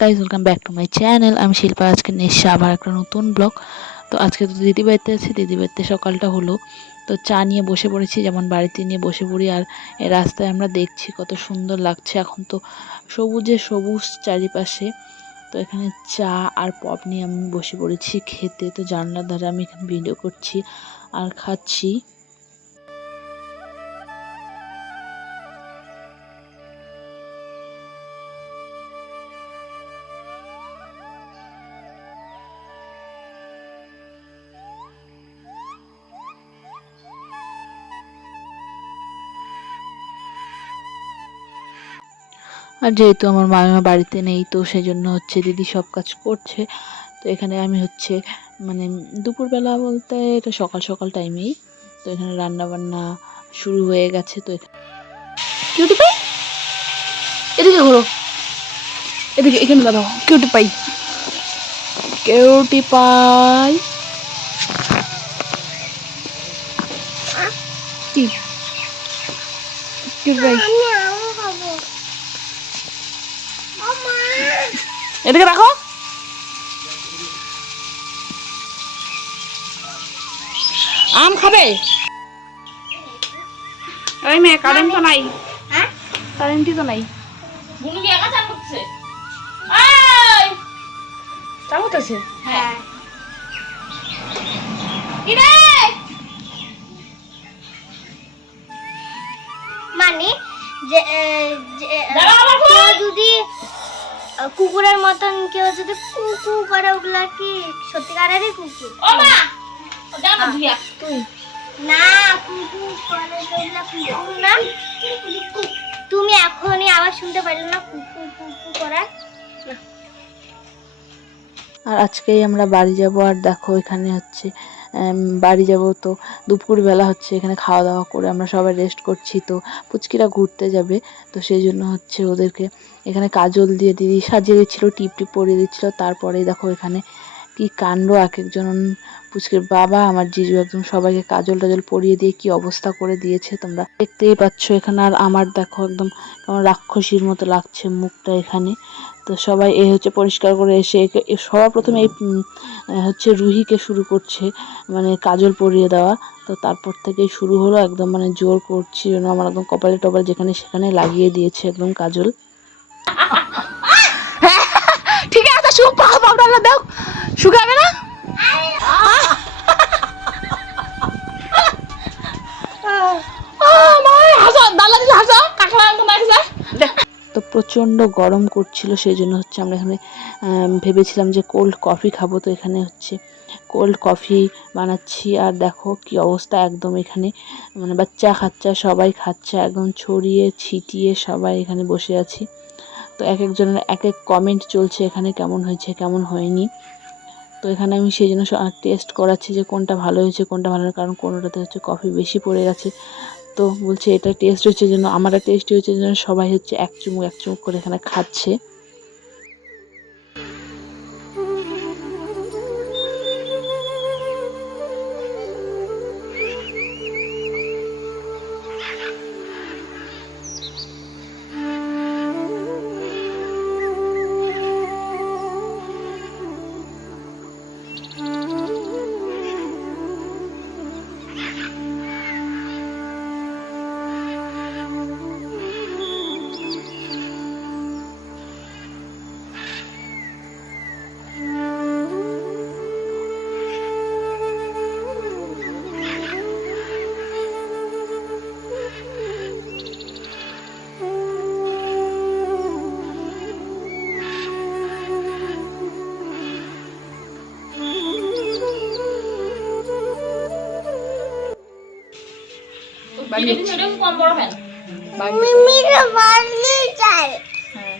Guys, welcome back to my channel. আমি শিল্পা। আজকে নিয়ে আবার একটা নতুন ব্লগ। তো আজকে তো দিদি বাড়িতে আছি। দিদি বাড়িতে সকালটা হলো, তো চা নিয়ে বসে পড়েছি, যেমন বাড়িতে নিয়ে বসে পড়ি। আর এই রাস্তায় আমরা দেখছি কত সুন্দর লাগছে, এখন তো সবুজে সবুজ চারিপাশে। তো এখানে চা আর পপ নিয়ে আমি বসে পড়েছি খেতে। তো জানলার ধারে আমি এখানে ভিডিও করছি আর খাচ্ছি। আর যেহেতু আমার মামা বাড়িতে নেই, তো সেই জন্য হচ্ছে দিদি সব কাজ করছে। তো এখানে আমি হচ্ছে মানে দুপুরবেলা বলতে এটা সকাল সকাল টাইমেই, তো এখানে রান্না বান্না শুরু হয়ে গেছে। তো কিউটি পাই, এদিকে ঘোরো, এদিকে, এখানে দাঁড়াও। কিউটি পাই, কিউটি পাই, কি কিউটি পাই, এদিকে রাখো। আম খাবে? ওই মেয়ে, কারেন্ট তো নাই। হ্যাঁ, কারেন্টই তো নাই। বুনু কি একা চান করতেছে? এই চান করতেছে? হ্যাঁ। কি রে? মানে যে যদি কুকুরের মতন কেউ যদি কুকু করে, ওগুলা কি সত্যিকারেরই কুকুর? ও মা, জানা দিয়া তুই না, কুকু করে ওগুলা কুকুর না। তুমি এখনই আওয়াজ শুনতে পারলে না কুকু কুকু করার? আর আজকেই আমরা বাড়ি যাব। আর দেখো এখানে হচ্ছে বাড়ি যাব, তো দুপুরবেলা হচ্ছে এখানে খাওয়া দাওয়া করে আমরা সবাই রেস্ট করছি। তো পুচকিরা ঘুরতে যাবে, তো সেই জন্য হচ্ছে ওদেরকে এখানে কাজল দিয়ে দিদি সাজিয়ে দিচ্ছিলো, টিপ টিপ পরিয়ে দিচ্ছিলো। তারপরেই দেখো এখানে কি কাণ্ড, এক একজন পুচকির বাবা, আমার জিজু, একদম সবাইকে কাজল টাজল পরিয়ে দিয়ে কি অবস্থা করে দিয়েছে তোমরা দেখতেই পাচ্ছ এখানে। আর আমার দেখো একদম কেমন রাক্ষসীর মতো লাগছে মুখটা এখানে। তো সবাই এ হচ্ছে পরিষ্কার করে এসে সবার প্রথমে এই হচ্ছে রুহিকে শুরু করছে মানে কাজল পরিয়ে দেওয়া। তো তারপর থেকেই শুরু হলো, একদম মানে জোর করছি যেন আমার একদম কপালে টপালে যেখানে সেখানে লাগিয়ে দিয়েছে একদম কাজল। ঠিক আছে, পাউডার দাও, শুকাবে না। তো প্রচণ্ড গরম করছিল, সেই জন্য হচ্ছে আমরা এখানে ভেবেছিলাম যে কোল্ড কফি খাবো। তো এখানে হচ্ছে কোল্ড কফি বানাচ্ছি। আর দেখো কি অবস্থা, একদম এখানে মানে বাচ্চা কাচ্চা সবাই খাচ্ছে, একদম ছড়িয়ে ছিটিয়ে সবাই এখানে বসে আছি। তো এক একজনের এক এক কমেন্ট চলছে এখানে, কেমন হয়েছে কেমন হয়নি। তো এখানে আমি সেই জন্য টেস্ট করাচ্ছি যে কোনটা ভালো হয়েছে কোনটা ভালো, কারণ কোনোটাতে হচ্ছে কফি বেশি পড়ে গেছে। তো বলছে এটা টেস্ট হচ্ছে জন্য, আমারটা টেস্ট হয়েছে জন্য সবাই হচ্ছে এক চুমুক করে এখানে খাচ্ছে।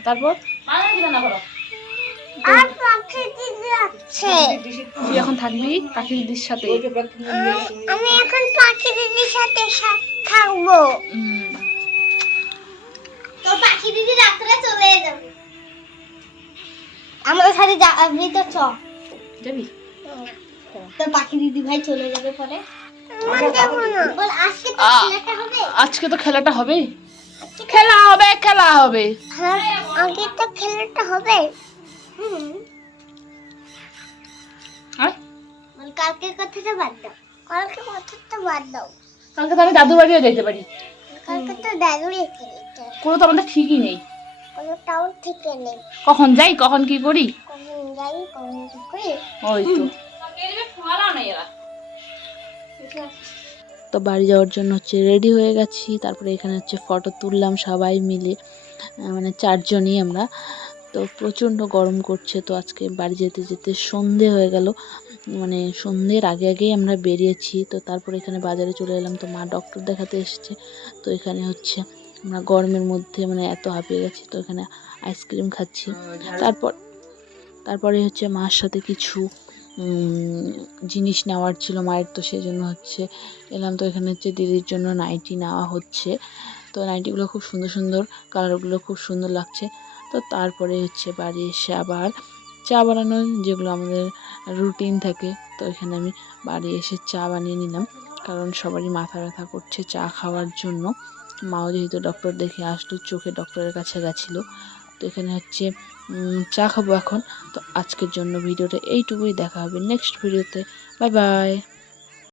তারপর তুই এখন থাকবি কাকি দিদির সাথে। আমি এখন পাখি দিদির সাথে থাকবো। তো পাখি দিদি রাত্রে চলে যাবে, আমার সাথে যাবি তো? যাবি তো পাখি দিদি ভাই চলে যাবে পরে। আজকে তো খেলাটা হবে, খেলা হবে, খেলা হবে, আগে তো খেলাটা হবে। আর কালকের কথাটা বাদ দাও, কালকে কথাটা বাদ দাও, কালকে তো আমি দাদুর বাড়িও যেতে পারি, কালকে তো দাদুর এখানে কোনো তো আমাদের ঠিকই নেই, কোনো টাউন থেকে নেই, কখন যাই কখন কি করি, কখন যাই কখন কি করি। ওই তো। তো বাড়ি যাওয়ার জন্য হচ্ছে রেডি হয়ে গেছি। তারপরে এখানে হচ্ছে ফটো তুললাম সবাই মিলে, মানে 4 জনই আমরা। তো প্রচণ্ড গরম করছে, তো আজকে বাড়ি যেতে যেতে সন্ধে হয়ে গেল, মানে সন্ধ্যের আগে আগেই আমরা বেরিয়েছি। তো তারপর এখানে বাজারে চলে এলাম, তো মা ডক্টর দেখাতে এসেছে। তো এখানে হচ্ছে আমরা গরমের মধ্যে মানে এত হাঁপিয়ে গেছি, তো এখানে আইসক্রিম খাচ্ছি। তারপরে হচ্ছে মার সাথে কিছু জিনিস নেওয়ার ছিল মায়ের, তো সেই জন্য হচ্ছে এলাম। তো এখানে হচ্ছে দিদির জন্য নাইটি নেওয়া হচ্ছে। তো নাইটিগুলো খুব সুন্দর সুন্দর, কালারগুলো খুব সুন্দর লাগছে। তো তারপরে হচ্ছে বাড়ি এসে আবার চা বানানো, যেগুলো আমাদের রুটিন থাকে। তো এখানে আমি বাড়ি এসে চা বানিয়ে নিলাম, কারণ সবারই মাথা ব্যথা করছে চা খাওয়ার জন্য। মাও যেহেতু ডক্টর দেখে আসলো, চোখে ডক্টরের কাছে গেছিলো। তো এখানে হচ্ছে চা খাবো এখন। তো আজকের জন্য ভিডিওটা এইটুকুই, দেখা হবে নেক্সট ভিডিওতে। Bye bye.